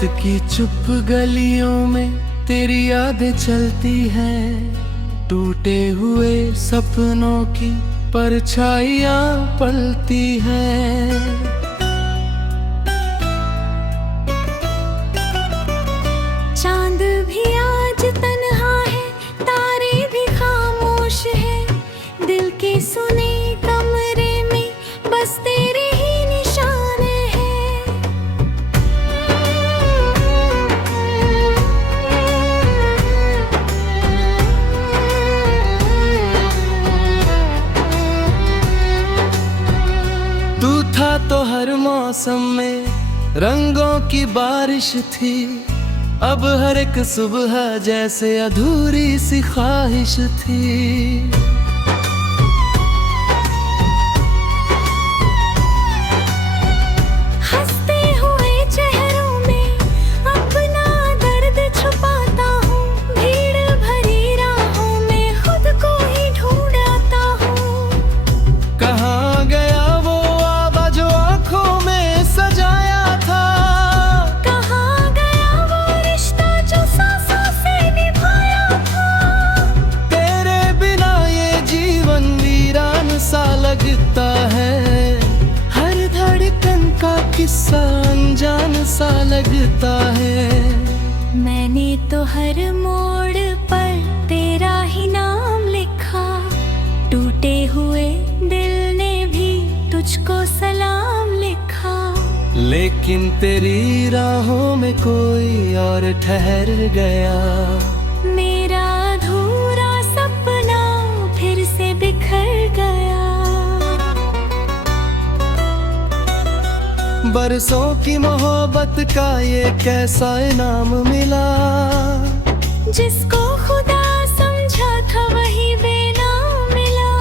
रात की चुप गलियों में तेरी यादें चलती हैं, टूटे हुए सपनों की परछाइयाँ पलती हैं। चांद भी आज तन्हा है, तारे भी खामोश है, दिल के सुने कमरे में बस तेरे ही निशान है। तू था तो हर मौसम में रंगों की बारिश थी, अब हर एक सुबह जैसे अधूरी सी ख्वाहिश थी। हंसते हुए चेहरों में अपना दर्द छुपाता हूँ, भीड़ भरी राहों में खुद को ही ढूंढता हूँ। कहाँ गया वो आवा जो आँखों में सजाया था, कहाँ गया वो रिश्ता जो सांसों से निभाया था। तेरे बिना ये जीवन वीरान सा लगता है, हर धड़कन का किस्सा अनजान सा लगता है। मैंने तो हर मोड़ पर तेरा ही नाम लिखा, टूटे हुए दिल ने भी तुझको सलाम लिखा। लेकिन तेरी राहों में कोई और ठहर गया, मेरा अधूरा सपना फिर से बिखर गया। बरसों की मोहब्बत का ये कैसा इनाम मिला, जिसको खुदा समझा था वही बेनाम मिला।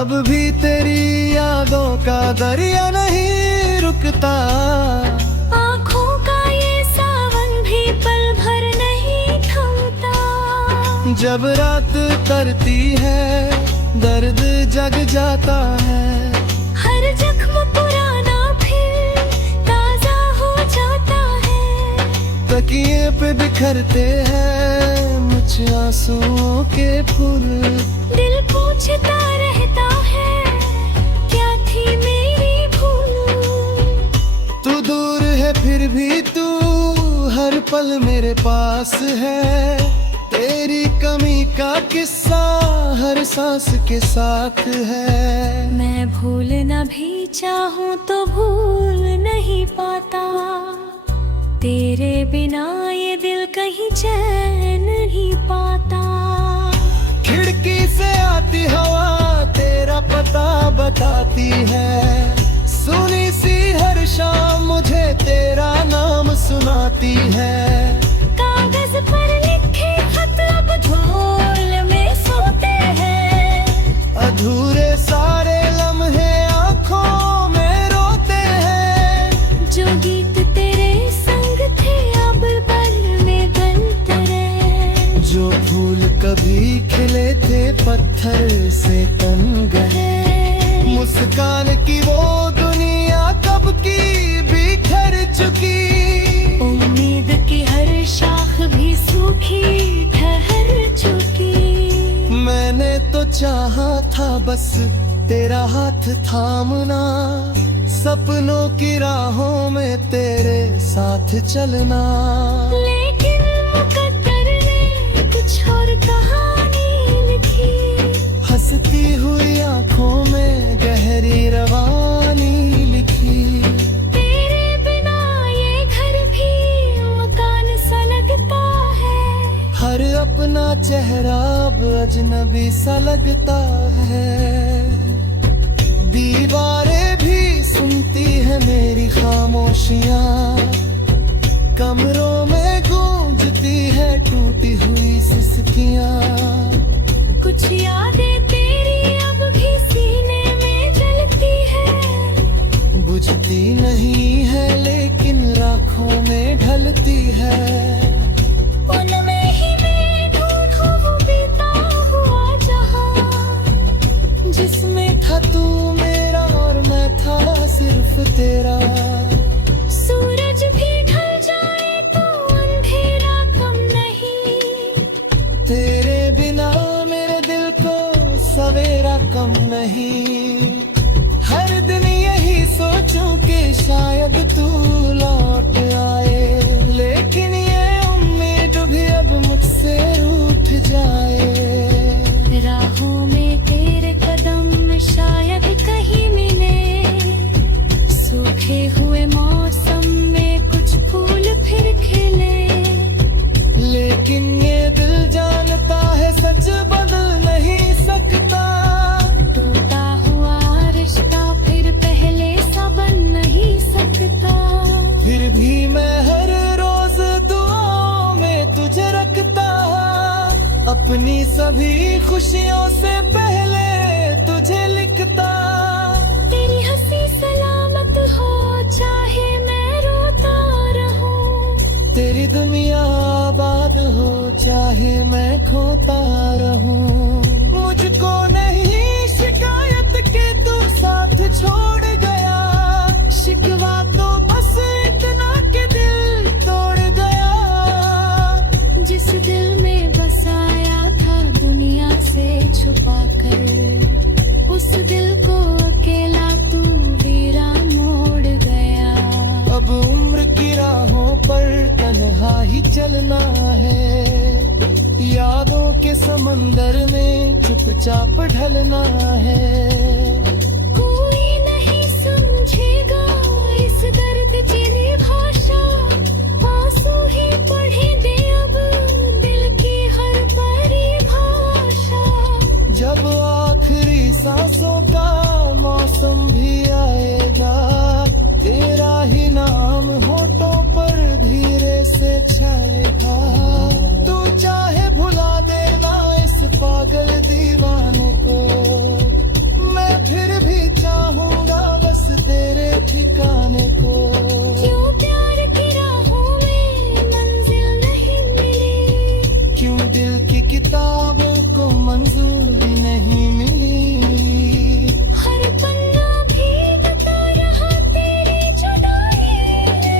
अब भी तेरी यादों का दरिया नहीं रुकता, आँखों का ये सावन भी पल भर नहीं थमता। जब रात करती है दर्द जग जाता है, हर जख्म पुराना फिर ताजा हो जाता है। तकिए पे बिखरते हैं मुझ आंसुओं के फूल। दिल पूछता रहता है क्या थी मेरी भूल। तू दूर है फिर भी तू हर पल मेरे पास है, तेरी कमी का किस्सा हर सांस के साथ है। मैं भूलना भी चाहूँ तो भूल नहीं पाता, तेरे बिना ये दिल कहीं चैन नहीं पाता। खिड़की से आती हवा तेरा पता बताती है, सुनी सी हर शाम मुझे तेरा नाम सुनाती है। कागज पर लिखे खत अब धूल में सोते हैं, अधूरे सारे लम्हे आँखों में रोते हैं। जो गीत तेरे संग थे अब पल में गलते रहे। जो फूल कभी खिले थे पत्थर से तन गए, मुस्कान की वो दुनिया कब की बिखर चुकी। उम्मीद की हर शाख भी सूखी ठहर चुकी। मैंने तो चाहा था बस तेरा हाथ थामना, सपनों की राहों में तेरे साथ चलना। लेकिन मुकद्दर ने कुछ और कहानी लिखी, हंसती हुई आंखों में गहरी रवानी लिखी। तेरे बिना ये घर भी मकान सा लगता है, हर अपना चेहरा अब अजनबी सा लगता है। दीवारें भी सुनती है मेरी खामोशियाँ, कमरों में गूंजती है टूटी हुई सिसकियाँ। कुछ यादें तेरी अब भी सीने में जलती है, बुझती नहीं है लेकिन राखों में ढलती है। उनमें ही मैं ढूंढूं वो बीता हुआ जहां, जिसमें था तू मेरा और मैं था सिर्फ तेरा। सूरज भी ढल गम नहीं। हर दिन यही सोचूं कि शायद तू लौट आए, लेकिन ये उम्मीद भी अब मुझसे रूठ जाए। राहों में तेरे कदम शायद कहीं मिले, सूखे हुए मौसम में कुछ फूल फिर खिले। लेकिन ये दिल जानता है सच बदल नहीं सकता। टूटा हुआ रिश्ता फिर पहले सा बन नहीं सकता। फिर भी मैं हर रोज दुआओं में तुझे रखता, अपनी सभी खुशियों से पहले तुझे लिखता। तेरी हंसी सलामत हो चाहे मैं रोता रहूं, तेरी दुनिया आबाद हो चाहे मैं खोता रहूं। मुझको नहीं शिकायत के तू साथ छोड़ गया, शिकवा तो बस इतना के दिल तोड़ गया। जिस दिल में बसाया था दुनिया से छुपा कर, उस दिल को अकेला तू वीरान मोड़ गया। अब उम्र की राहों पर तन्हा ही चलना है, यादों के समंदर में चुपचाप ढलना है। कोई नहीं समझेगा इस दर्द की भाषा, आंसू ही पढ़े दे अब दिल की हर परिभाषा। जब आखिरी सांसों का मौसम भी आएगा, तेरा ही नाम होठों पर धीरे से छाएगा। तू चाहे भुला देना इस पागल दीवाने को, मैं फिर भी चाहूंगा बस तेरे ठिकाने को। क्यों प्यार की राहों में मंजिल नहीं मिली, क्यों दिल की किताबों को मंजूरी नहीं मिली। हर पन्ना भी बता रहा तेरी जुदाई है,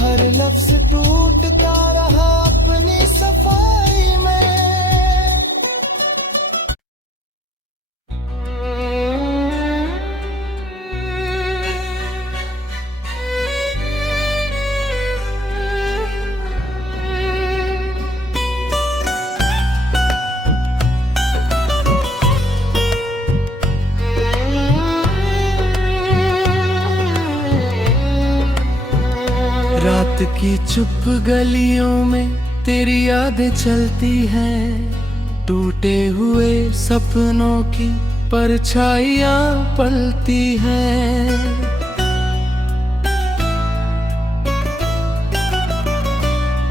हर लफ्ज टूटता रहा अपनी सफाई में। रात की चुप गलियों में तेरी यादें चलती हैं, टूटे हुए सपनों की परछाइयां पलती हैं।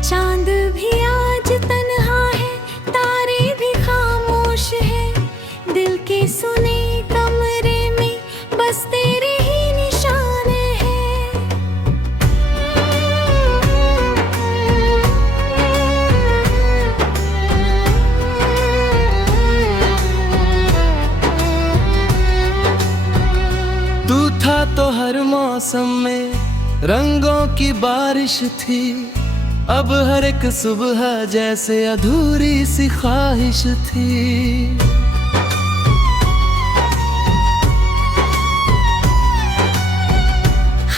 चांद भी आज तन्हा है, तारे भी खामोश है, दिल के सुने कमरे में बस तेरे ही निशान है। तू था तो हर मौसम में रंगों की बारिश थी, अब हर एक सुबह जैसे अधूरी सी ख्वाहिश थी।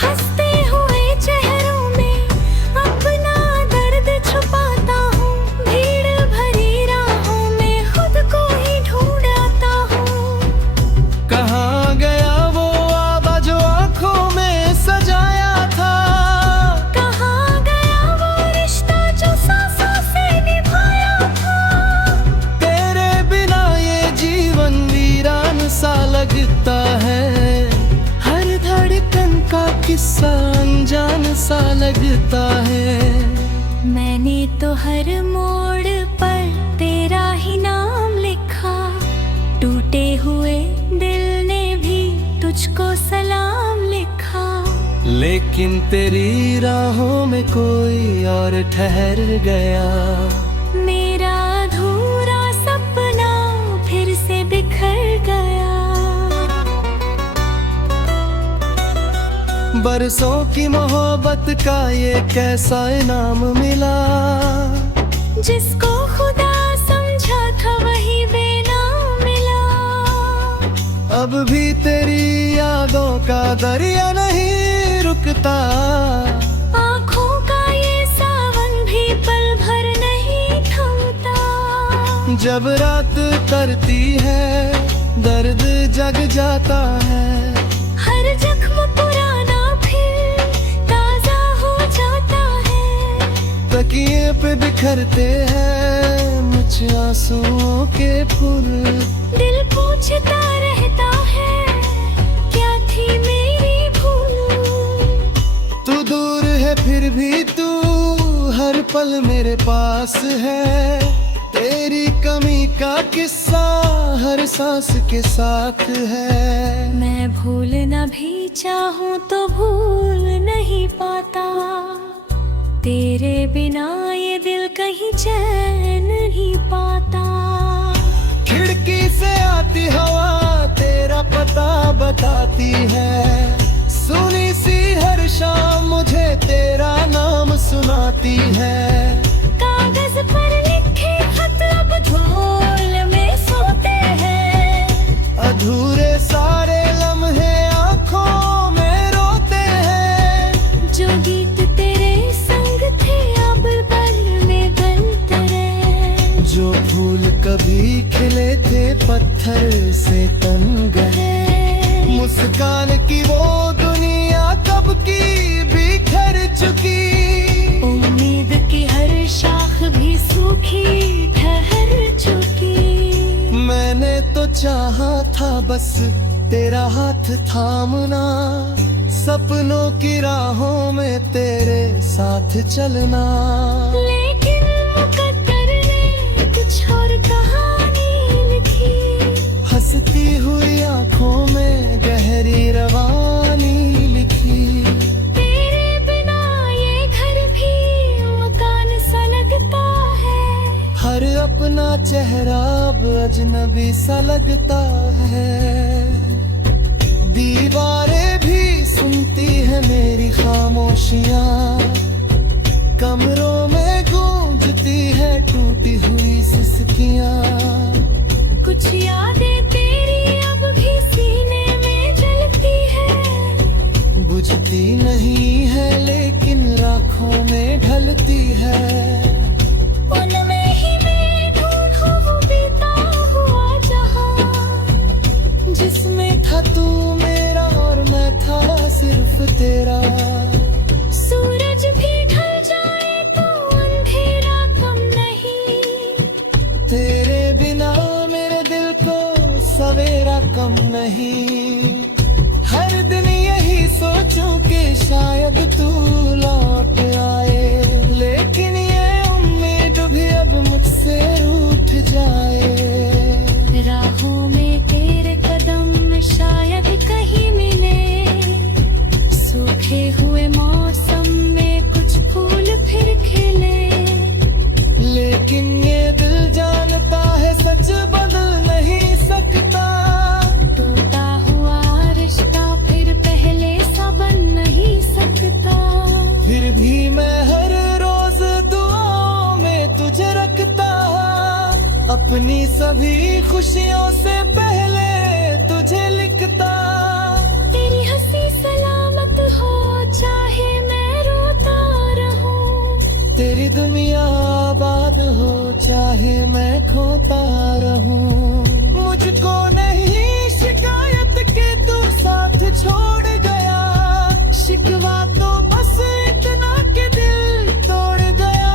हंसते हुए चेहरों में अपना दर्द छुपाता हूँ, भीड़ भरी राहों में खुद को ही ढूंढता हूँ। कहाँ गया वो वादा जो आंखों में सजाया था, कहाँ गया वो रिश्ता जो सांसों से निभाया था। तेरे बिना ये जीवन वीरान सा लगता है, हर धड़कन का किस्सा अनजान सा लगता है। मैंने तो हर मोड़ पर तेरा ही नाम लिखा, टूटे हुए दिल ने भी तुझको सलाम लिखा। लेकिन तेरी राहों में कोई और ठहर गया, मेरा अधूरा सपना फिर से बिखर गया। बरसों की मोहब्बत का ये कैसा इनाम मिला, जिसको खुदा समझा था वही बेनाम मिला। अब भी तेरी यादों का दरिया नहीं रुकता। आँखों का ये सावन भी पल भर नहीं थमता। जब रात करती है दर्द जग जाता है। हर जख्म पुराना फिर ताजा हो जाता है। तकिए पे बिखरते हैं मुझ आंसुओं के फूल। दिल पूछता रहता है क्या थी मेरी भूल। तू दूर है फिर भी तू हर पल मेरे पास है। तेरी कमी का किस्सा हर सांस के साथ है। मैं भूलना भी चाहूँ तो भूल नहीं पाता। तेरे बिना ये दिल कहीं चैन नहीं पाता। खिड़की से आती हवा तेरा पता बताती है। सुनी सी हर शाम मुझे तेरा नाम सुनाती है। कागज पर लिखे खत अब झोल में सोते हैं। अधूरे सारे लम्हे आंखों में रोते हैं। जो गीत तेरे संग थे अब पल में गलते रहे। जो फूल कभी खिले थे पत्थर से तन गए। मुस्कान की वो दुनिया कब की बिखर चुकी। उम्मीद की हर शाख भी सूखी ठहर चुकी। मैंने तो चाहा था बस तेरा हाथ थामना। सपनों की राहों में तेरे साथ चलना। लेकिन मुकद्दर ने कुछ और कहानी लिखी। हंसती हुई आंखों में गहरी रवानी लिखी। तेरे बिना ये घर भी मकान सा लगता है। हर अपना चेहरा अब अजनबी सा लगता है। दीवारें भी सुनती है मेरी खामोशियाँ। कमरों में गूंजती है टूटी हुई सिसकियाँ। कुछ यादें तेरी अब भी सीने में जलती है। बुझती नहीं है लेकिन राखों में ढलती है। उनमें ही मैं ढूंढूं वो बीता हुआ जहां। जिसमें था तू मेरा और मैं था सिर्फ तेरा। सूरज भी ढल जाए तो अंधेरा कम नहीं। तेरे बिना मेरे दिल को सवेरा कम नहीं। हर दिन यही सोचूं कि शायद तू लौट आए। लेकिन ये उम्मीद भी अब मुझसे रूठ जाए। राहों में तेरे कदम शायद कहीं मिले। सूखे हुए मौसम में कुछ फूल फिर खिले। लेकिन ये दिल जानता है सच बदल नहीं सकता। टूटा हुआ रिश्ता फिर पहले सा बन नहीं सकता। फिर भी मैं हर रोज दुआओं में तुझे रखता। अपनी सभी खुशियों से पहले तुझे लिखता। तेरी हंसी सलामत हो चाहे मैं रोता रहूं। तेरी दुनिया आबाद हो चाहे मैं खोता रहूं। मुझको नहीं शिकायत के तू साथ छोड़ गया। शिकवा तो बस इतना के दिल तोड़ गया।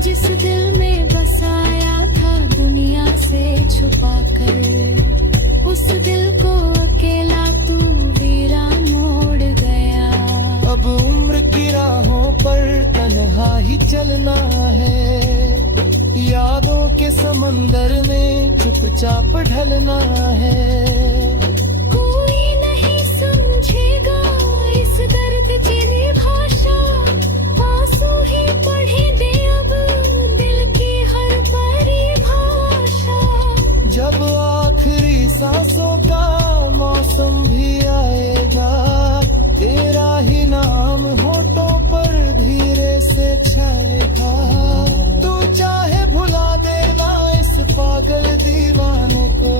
जिस दिल में बसाया था दुनिया से छुपा कर। उस दिल को अकेला तू वीरान मोड़ गया। अब उम्र की राहों पर तन्हा ही चलना है। यादों के समंदर में चुपचाप ढलना है। कोई नहीं समझेगा इस दर्द जिन्हें भाषा। आंसू ही पढ़े दे अब दिल की हर परिभाषा। जब आखिरी सांसों का मौसम भी आएगा। तेरा ही नाम होठों पर धीरे से छाएगा। तू चाहे भुला देना इस पागल दीवाने को।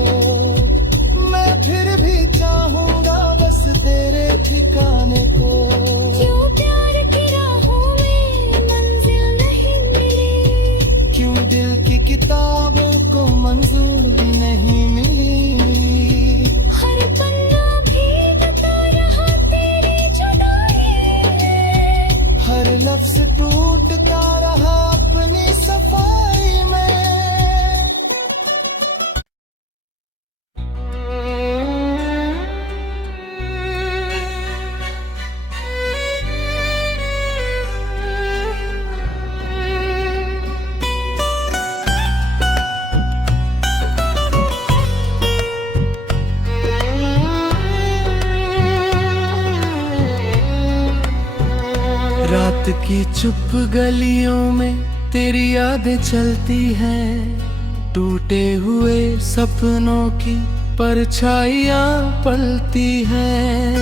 रात की चुप गलियों में तेरी यादें चलती हैं, टूटे हुए सपनों की परछाइयाँ पलती हैं।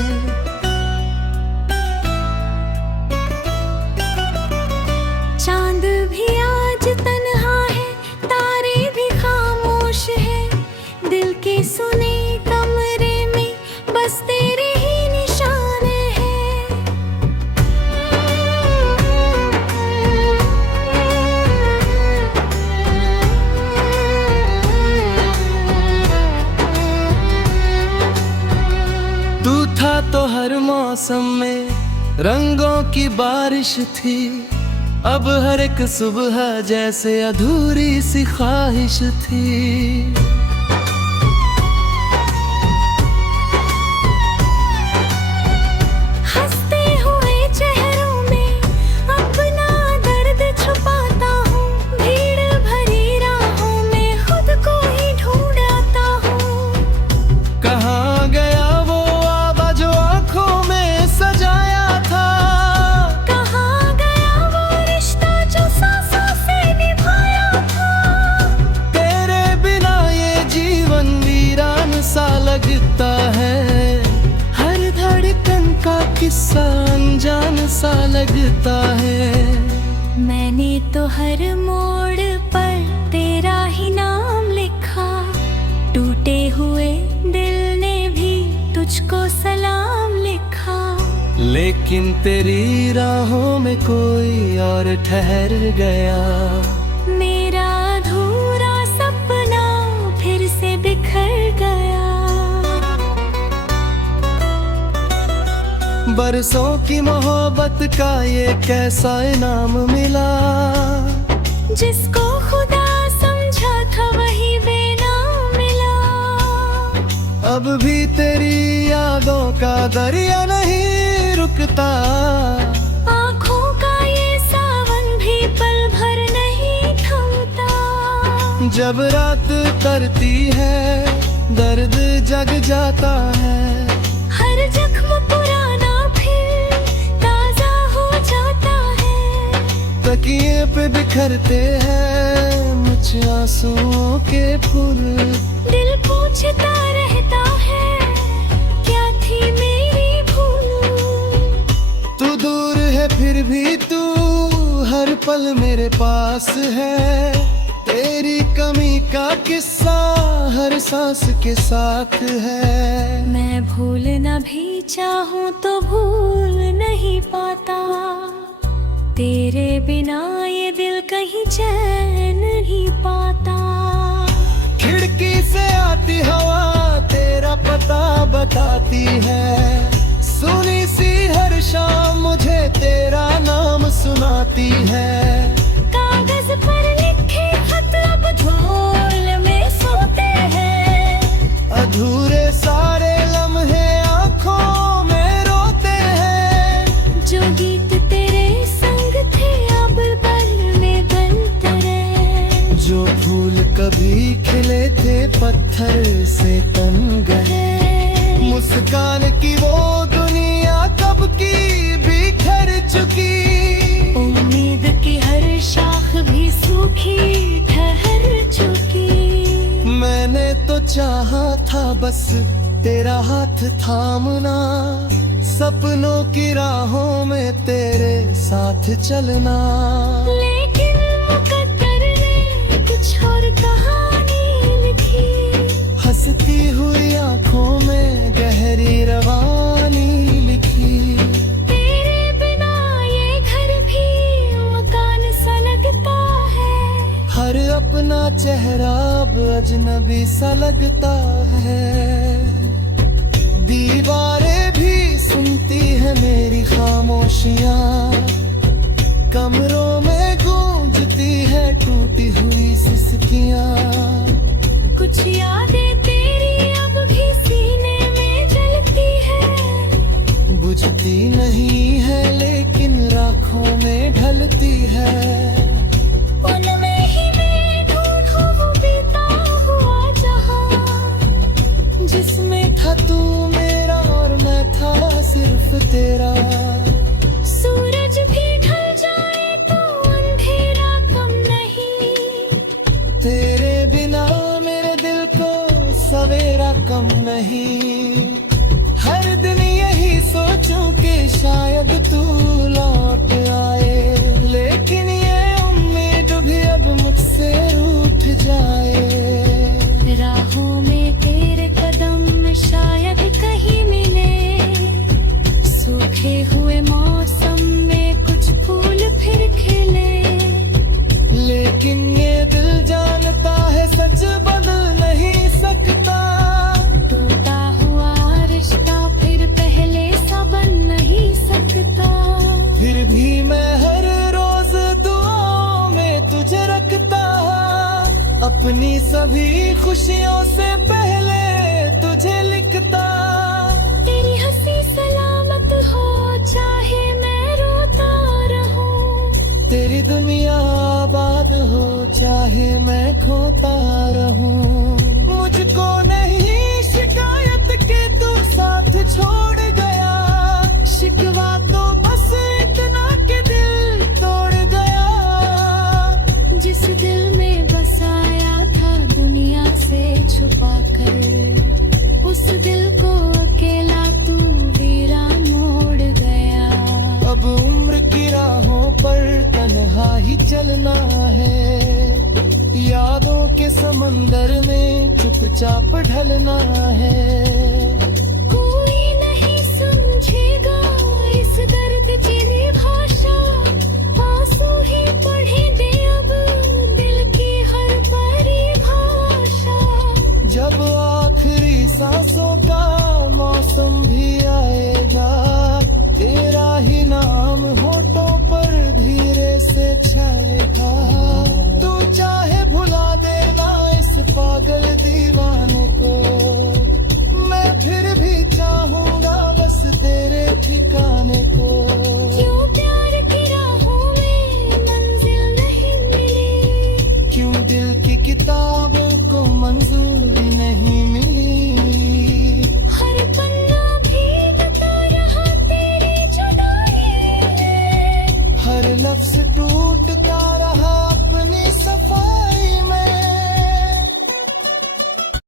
चांद भी आज तन्हा है, तारे भी खामोश है, दिल के सुने कमरे में बस तेरे ही निशान है। तू था तो हर मौसम में रंगों की बारिश थी, अब हर एक सुबह जैसे अधूरी सी ख्वाहिश थी। हंसते हुए चेहरों में अपना दर्द छुपाता हूँ, भीड़ भरी राहों में खुद को ही ढूंढता हूँ। कहाँ गया वो आवा जो आंखों में सजाया था, कहाँ गया वो रिश्ता जो सांसों से निभाया था। तेरे बिना ये जीवन वीरान सा लगता है, हर धड़कन का किस्सा अनजान सा लगता है। मैंने तो हर मोड़ पर तेरा ही नाम लिखा, टूटे हुए दिल ने भी तुझको सलाम लिखा। लेकिन तेरी राहों में कोई और ठहर गया, मेरा अधूरा सपना फिर से बिखर गया। बरसों की मोहब्बत का ये कैसा इनाम मिला, जिसको खुदा समझा था वही बेनाम मिला। अब भी तेरी यादों का दरिया नहीं रुकता, आँखों का ये सावन भी पल भर नहीं थमता। जब रात करती है दर्द जग जाता है, हर जख्म पुराना फिर ताजा हो जाता है। तकिए पे बिखरते हैं मुझ आंसुओं के फूल। दिल पूछता रहता है क्या थी मेरी भूल। तू दूर है फिर भी तू हर पल मेरे पास है, तेरी कमी का किस्सा हर सांस के साथ है। मैं भूलना भी चाहूँ तो भूल नहीं पाता, तेरे बिना ये दिल कहीं चैन नहीं पाता। खिड़की से आती हवा तेरा पता बताती है, सुनी सी हर शाम मुझे तेरा नाम सुनाती है। कागज पर लिखे खत अब झोल में सोते हैं, अधूरे सारे लम्हे आंखों में रोते हैं। जो गीत तेरे संग थे अब पल में बनते रहे, जो फूल कभी खिले थे पत्थर से तन गए। मुस्कान की वो दुनिया कब की बिखर चुकी, उम्मीद की हर शाख भी सूखी ठहर चुकी। मैंने तो चाहा था बस तेरा हाथ थामना, सपनों की राहों में तेरे साथ चलना। लेकिन मुकद्दर ने कुछ और कहानी लिखी, हंसती हुई आंखों में गहरी रवानी लिखी। तेरे बिना ये घर भी मकान सा लगता है, हर अपना चेहरा अब अजनबी सा लगता है। दीवारें भी सुनती है मेरी खामोशियाँ, कमरों में गूंजती है टूटी हुई सिसकियाँ। कुछ यादें तेरी अब भी सीने में जलती है, बुझती नहीं है लेकिन राखों में ढलती है। उनमें ही मैं ढूंढूं वो बीता हुआ जहां, जिसमें था तू मेरा और मैं था सिर्फ तेरा। सूरज भी ढल गम नहीं। हर दिन यही सोचूं कि शायद तू लौट आए, लेकिन ये उम्मीद भी अब मुझसे रूठ जाए। राहों में तेरे कदम शायद कहीं मिले, सूखे हुए मौसम में कुछ फूल फिर खिले। लेकिन ये दिल जानता है सच बदल नहीं सकता। टूटा हुआ रिश्ता फिर पहले सा बन नहीं सकता। फिर भी मैं हर रोज दुआओं में तुझे रखता, अपनी सभी खुशियों से पहले तुझे लिखता। तेरी हंसी सलामत हो चाहे मैं रोता रहूं, तेरी दुनिया आबाद हो चाहे मैं खोता रहूं। मुझको नहीं शिकायत के तू साथ छोड़ गया, शिकवा तो बस इतना कि दिल तोड़ गया। जिस दिल में बसाया था दुनिया से छुपा कर, उस दिल को अकेला तू वीरान मोड़ गया। अब उम्र की राहों पर तन्हा ही चलना है, यादों के समंदर में चुपचाप ढलना है।